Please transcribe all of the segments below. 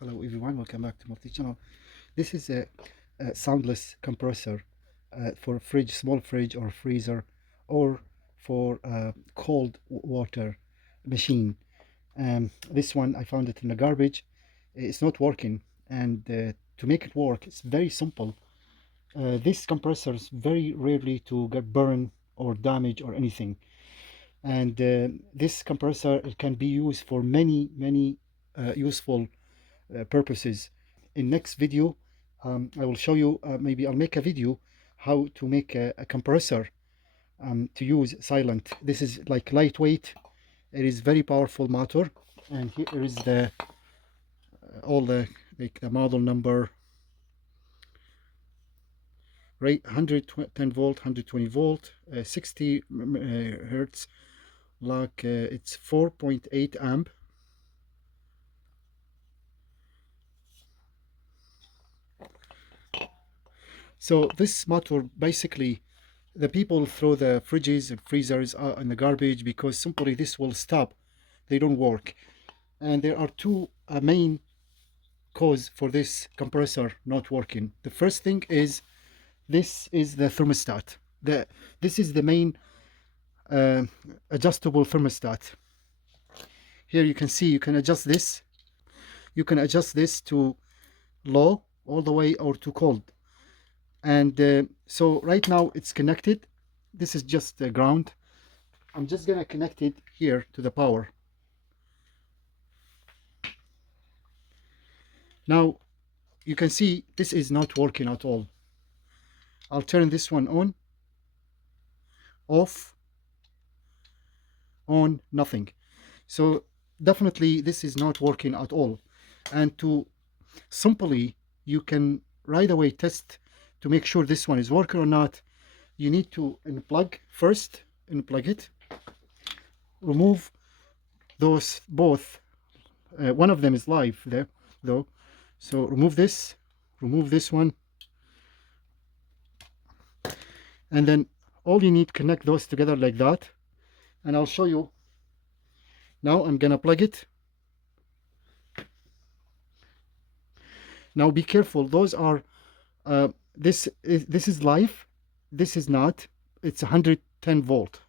Hello everyone, welcome back to multi channel. This is a soundless compressor for a fridge, small fridge or freezer, or for cold water machine. This one I found it in the garbage. It's not working, and to make it work, it's very simple. This compressor is very rarely to get burned or damaged or anything, and this compressor it can be used for many useful purposes. In next video, I will show you, maybe I'll make a video how to make a compressor to use silent. This is like lightweight. It is very powerful motor, and here is the all the like the model number, right? 110 volt, 120 volt, 60 hertz, like it's 4.8 amp. So this motor basically, the people throw the fridges and freezers in the garbage because simply this will stop. They don't work. And there are two main cause for this compressor not working. The first thing is this is the thermostat. This is the main adjustable thermostat. Here you can see you can adjust this. You can adjust this to low all the way or to cold. And so right now it's connected. This is just the ground. I'm just gonna connect it here to the power. Now you can see this is not working at all. I'll turn this one on, off, on, nothing. So definitely this is not working at all. And to simply, you can right away test to make sure this one is working or not. You need to unplug first, unplug it, remove those both. One of them is live there though, so remove this one, and then all you need, connect those together like that, and I'll show you. Now I'm gonna plug it. Now be careful, those are this is live, this is not. It's 110 volt.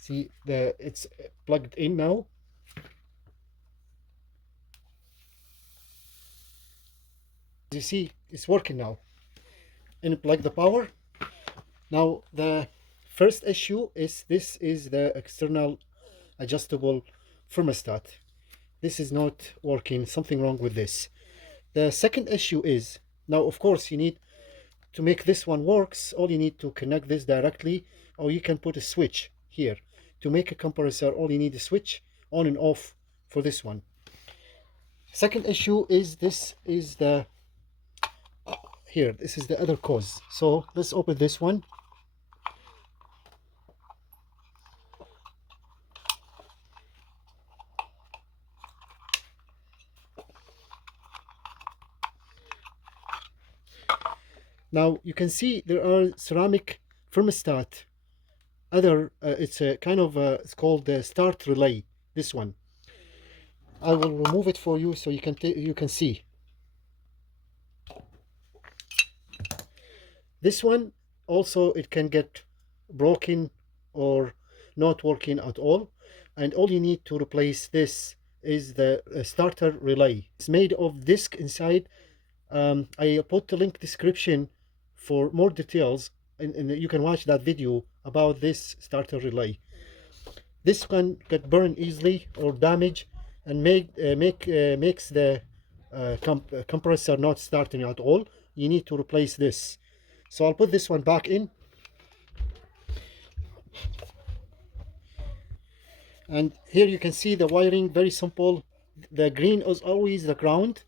See, it's plugged in now. You see it's working now. Unplug the power. Now the first issue is this is the external adjustable thermostat. This is not working, something wrong with this. The second issue is, now of course you need to make this one works, all you need to connect this directly, or you can put a switch here. To make a compressor, all you need is switch on and off for this one. Second issue is this is the here, this is the other cause. So let's open this one. Now you can see there are ceramic thermostat. It's a kind of it's called the start relay. This one, I will remove it for you so you can see. This one also, it can get broken or not working at all, and all you need to replace this is the starter relay. It's made of disc inside. I put the link description for more details, and you can watch that video about this starter relay. This one get burned easily or damaged, and makes the compressor not starting at all. You need to replace this. So I'll put this one back in, and here you can see the wiring, very simple. The green is always the ground.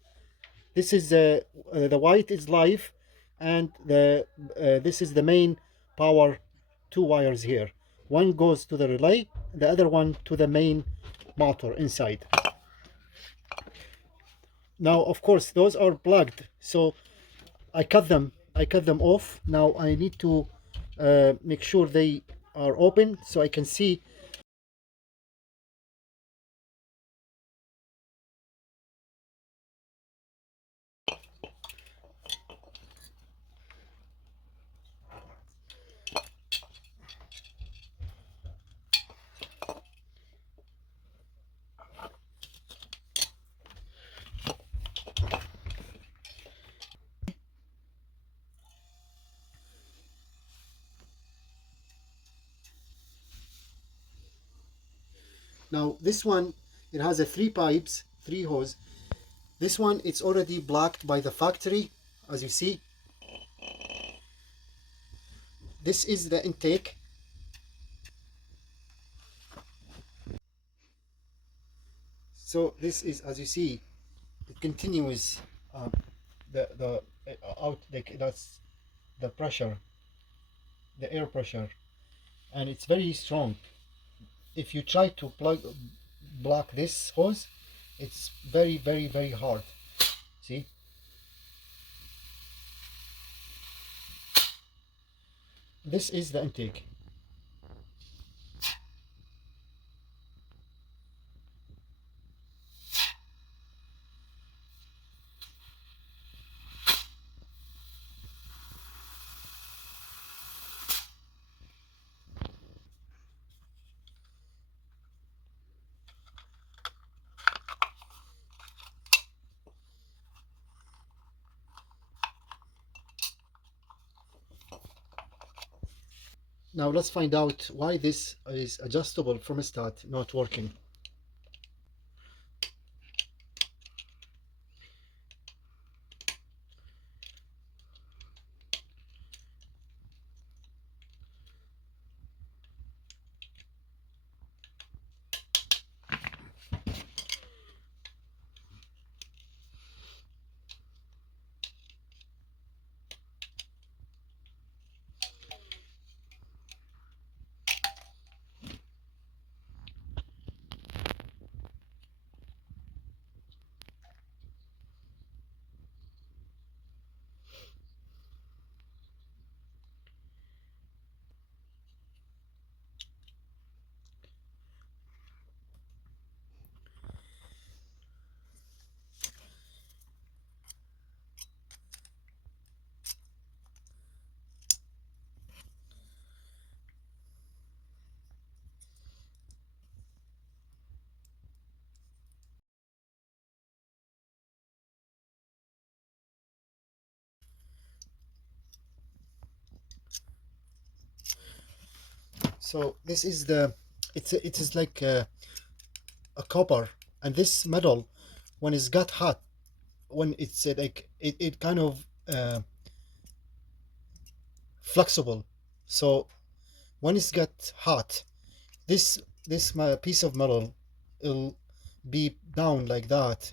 This is the white is live, and this is the main power. Two wires here, one goes to the relay, the other one to the main motor inside. Now of course those are plugged, so I cut them off. Now I need to make sure they are open so I can see Now this one, it has a three pipes, three hose. This one, it's already blacked by the factory, as you see. This is the intake. So this is, as you see, it continues the out, like that's the pressure, the air pressure, and it's very strong. If you try to block this hose, it's very hard. See? This is the intake. Now let's find out why this is adjustable thermostat not working. So this is the, it is like a copper, and this metal, when it's got hot, when it's like it kind of flexible. So when it's got hot, this piece of metal, it'll be down like that.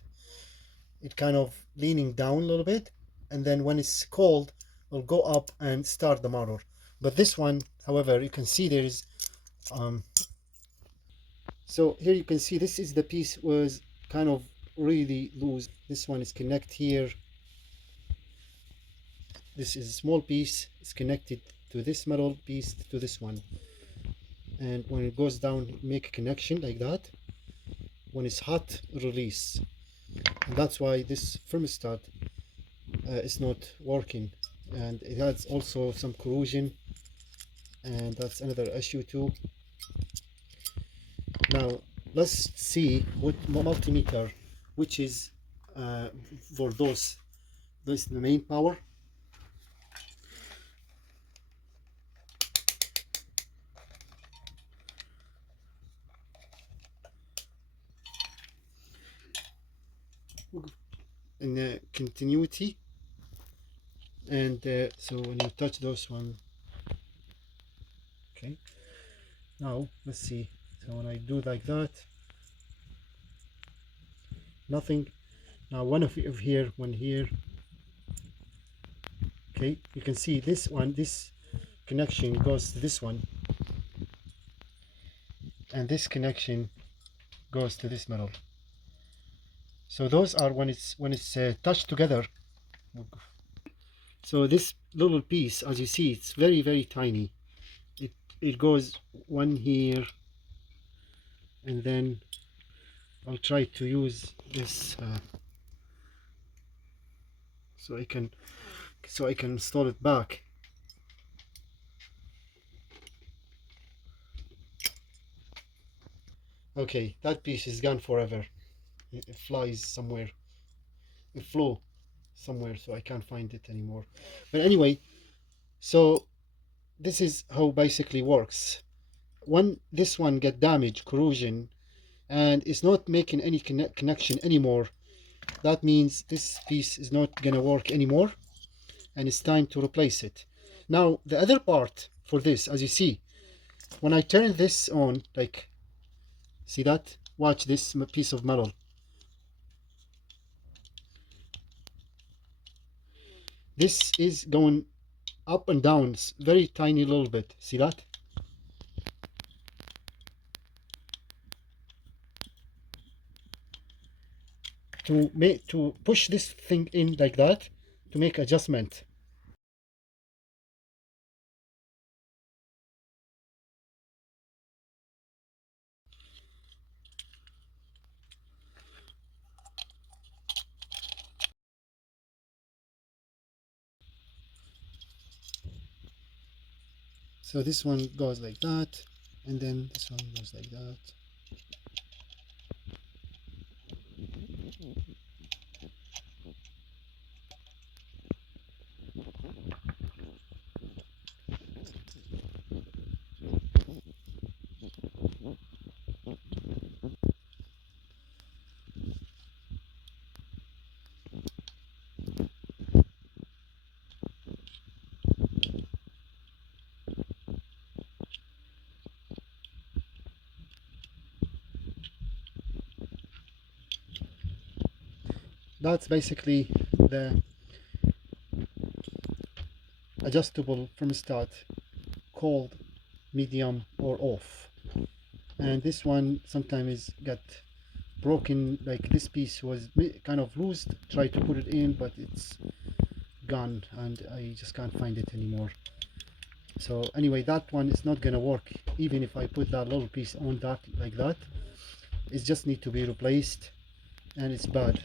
It kind of leaning down a little bit, and then when it's cold, it'll go up and start the motor. But this one, however, you can see there is um. So here you can see this is the piece was kind of really loose. This one is connect here. This is a small piece. It's connected to this metal piece to this one. And when it goes down, make a connection like that. When it's hot, release. And that's why this thermostat is not working. And it has also some corrosion, and that's another issue too. Now let's see what multimeter, which is for those. This is the main power. In the continuity, and so when you touch those one, okay. Now let's see. So when I do like that, nothing. Now one of here, one here. Okay, you can see this one. This connection goes to this one, and this connection goes to this metal. So those are when it's touched together. So this little piece, as you see, it's very tiny. It goes one here, and then I'll try to use this so I can install it back. Okay, that piece is gone forever. It flies somewhere. It flew somewhere, so I can't find it anymore. But anyway, so this is how basically works. When this one get damaged, corrosion, and it's not making any connection anymore. That means this piece is not gonna work anymore, and it's time to replace it. Now the other part for this, as you see, when I turn this on, like, see that? Watch this piece of metal. This is going up and down, it's very tiny little bit. See that? To push this thing in like that, to make adjustment. So this one goes like that, and then this one goes like that. That's basically the adjustable thermostat called medium or off. And this one sometimes get broken, like this piece was kind of loose. Try to put it in, but it's gone and I just can't find it anymore. So anyway, that one is not gonna work even if I put that little piece on that like that. It just need to be replaced, and it's bad.